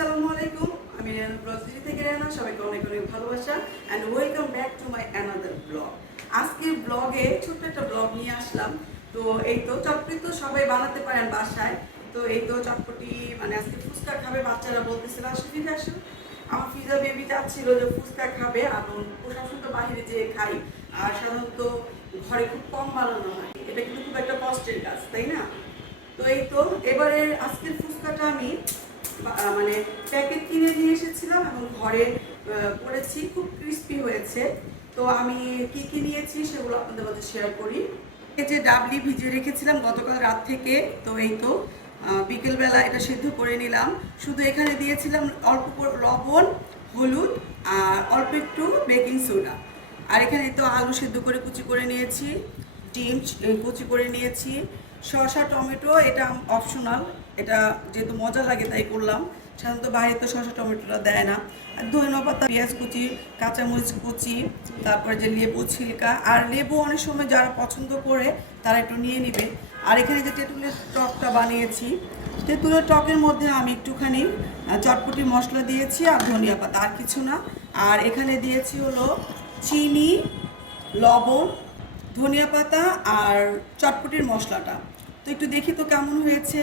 আসসালামু আলাইকুম। আমি ব্লগসিটি থেকে রেহানা সবাইকে অনেক অনেক ভালোবাসা। And welcome back to my another blog আজকের ব্লগে ছোট্ট একটা ব্লগ নিয়ে আসলাম। তো এই তো চটপটি তো সবাই বানাতে পারেন বাসায়। তো এই তো চটপটি মানে আজকে ফুচকা খাবে বাচ্চারা বলতেছিল ঠিক আসুন আমার ফিজা বেবি চাচ্ছিল যে ফুচকা খাবে এবং প্রশাসন তো বাইরে যেয়ে খাই আর সাধারণত ঘরে খুব কম বানানো হয়। এটা কিন্তু খুব একটা কষ্টের কাজ তাই না? তো এই তো এবারে আজকের আহ, মানে প্যাকেট কিনে নিয়ে এসেছিলাম এবং ঘরে করেছি খুব ক্রিস্পি হয়েছে। তো আমি কি কি নিয়েছি সেগুলো আপনাদের মধ্যে শেয়ার করি। যে ডাবলি ভিজিয়ে রেখেছিলাম গতকাল রাত থেকে, তো এই তো বিকেলবেলা এটা সিদ্ধ করে নিলাম। শুধু এখানে দিয়েছিলাম অল্প লবণ, হলুদ আর অল্প একটু বেকিং সোডা। আর এখানে তো আলু সিদ্ধ করে কুচি করে নিয়েছি। ডিম কুচি করে নিয়েছি। শসা, টমেটো, এটা অপশনাল এটা যেহেতু মজা লাগে তাই করলাম। সাধারণত বাইরে তো শসা, টমেটোটা দেয় না। আর ধনেয়া পাতা পেঁয়াজ কুচি, কাঁচামরিচ কুচি, তারপরে যে লেবু, ছিলকা। আর লেবু অনেক সময় যারা পছন্দ করে, তারা একটু নিয়ে নেবে। আর এখানে যে তেঁতুলের টকটা বানিয়েছি, তেঁতুলের টকের মধ্যে আমি একটুখানি চটপটি মশলা দিয়েছি আর ধনিয়া পাতা আর কিছু না। আর এখানে দিয়েছি হলো চিনি, লবণ ধনিয়া পাতা আর চটপটির মশলাটা। তো একটু দেখি তো কেমন হয়েছে।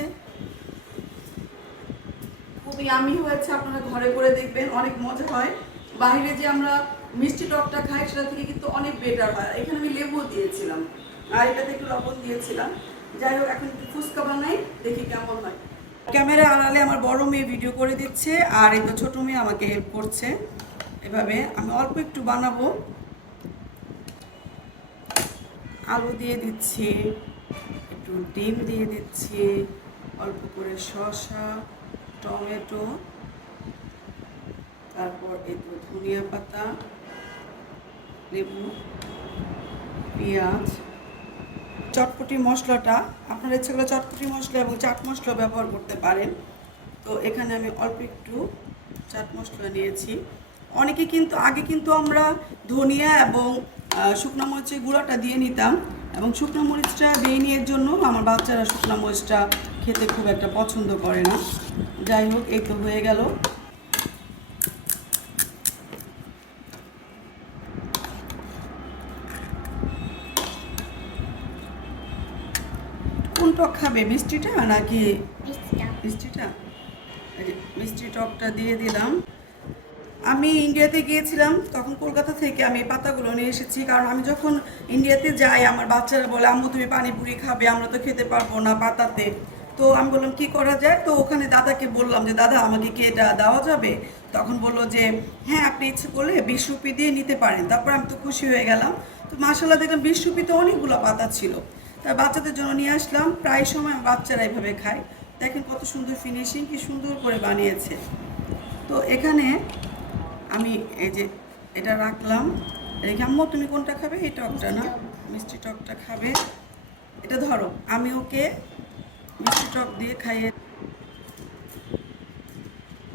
খুবই আমি হয়েছে, আপনারা ঘরে করে দেখবেন, অনেক মজা হয়। বাইরে যে আমরা মিষ্টি টকটা খাই, সেটা থেকে কিন্তু অনেক বেটার হয়। এখানে আমি লেবু দিয়েছিলাম, আর এটাতে একটু লবণ দিয়েছিলাম। যাই হোক, এখন একটু ফুচকা বানাই, দেখি কেমন হয়। ক্যামেরা আড়ালে আমার বড় মেয়ে ভিডিও করে দিচ্ছে, আর এই তো ছোটো মেয়ে আমাকে হেল্প করছে। এভাবে আমি অল্প একটু বানাবো। আলু দিয়ে দিচ্ছি, একটু ডিম দিয়ে দিচ্ছি, অল্প করে শসা, টমেটো, তারপর একটু ধনিয়া পাতা, লেবু, পেঁয়াজ, চটপটি মশলাটা, আপনারা ইচ্ছে করলে চটপটি মশলা এবং চাট মশলা ব্যবহার করতে পারেন। তো এখানে আমি অল্প একটু চাট মশলা নিয়েছি। অনেকে কিন্তু আগে কিন্তু আমরা ধনিয়া এবং শুকনো মরিচের গুঁড়াটা দিয়ে নিতাম এবং শুকনো মরিচটা দেইনি এর জন্য আমার বাচ্চারা শুকনো মরিচটা খেতে খুব একটা পছন্দ করে না। যাই হোক এই তো হয়ে গেল। কোন টক খাবে মিষ্টিটা নাকি মিষ্টিটা। মিষ্টি টকটা দিয়ে দিলাম। আমি ইন্ডিয়াতে গিয়েছিলাম, তখন কলকাতা থেকে আমি পাতাগুলো নিয়ে এসেছি। কারণ আমি যখন ইন্ডিয়াতে যাই, আমার বাচ্চারা বলে, আম্মু, তুমি পানিপুরি খাবে, আমরা তো খেতে পারব না পাতাতে। তো আমি বললাম, কি করা যায়? তো ওখানে দাদাকে বললাম যে, দাদা, আমাকে কি এটা দেওয়া যাবে? তখন বলল যে হ্যাঁ আপনি ইচ্ছে করলে বিশ রুপি দিয়ে নিতে পারেন। তারপর আমি তো খুশি হয়ে গেলাম। তো মাসাল্লাহ দেখলাম বিশ রুপিতে অনেকগুলো পাতা ছিল। তার বাচ্চাদের জন্য নিয়ে আসলাম। প্রায় সময় বাচ্চারা এভাবে খায়। দেখেন কত সুন্দর ফিনিশিং কি সুন্দর করে বানিয়েছে। তো এখানে আমি এই যে এটা রাখলাম। রেখে আম্মু, তুমি কোনটা খাবে? এই টকটা না? মিষ্টি টকটা খাবে। এটা ধরো, আমি ওকে মিষ্টি টক দিয়ে খাইয়ে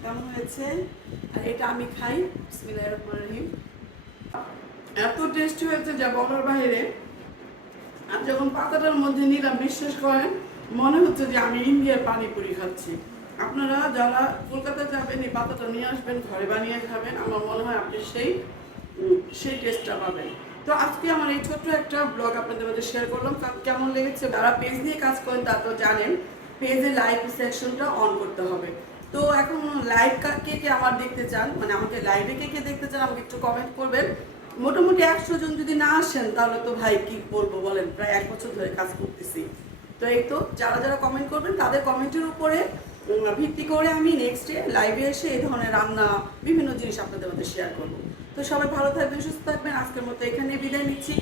কেমন হয়েছে? আর এটা আমি খাই। এত টেস্টি হয়েছে যা বলার বাইরে। আর যখন পাতাটার মধ্যে নিলাম, বিশ্বাস করেন, মনে হচ্ছে যে আমি ইন্ডিয়ার পানিপুরি খাচ্ছি। আপনারা যারা কলকাতা যাবেন, এই পাতাটা নিয়ে আসবেন, ঘরে বানিয়ে খাবেন, আমার মনে হয় আপনি সেই সেই টেস্টটা পাবেন। তো আজকে আমার এই ছোট্ট একটা ব্লগ আপনাদের মধ্যে শেয়ার করলাম। কেমন লেগেছে? যারা পেজ নিয়ে কাজ করেন, তারা তো জানেন পেজে লাইভ সেকশনটা অন করতে হবে। তো এখন লাইভ কে কে আমার দেখতে চান? মানে আমাকে লাইভে কে কে দেখতে চান, আমাকে একটু কমেন্ট করবেন। মোটামুটি একশো জন যদি না আসেন, তাহলে তো ভাই কি বলব বলেন? প্রায় এক বছর ধরে কাজ করতেছি। তো এই তো, যারা যারা কমেন্ট করবেন, তাদের কমেন্টের উপরে ভিত্তি করে আমি নেক্সট লাইভে এসে এই ধরনের রান্না, বিভিন্ন জিনিস আপনাদের মধ্যে শেয়ার করব। তো সবাই ভালো থাকবেন, সুস্থ থাকবেন। আজকের মতো এখানে বিদায় নিচ্ছি।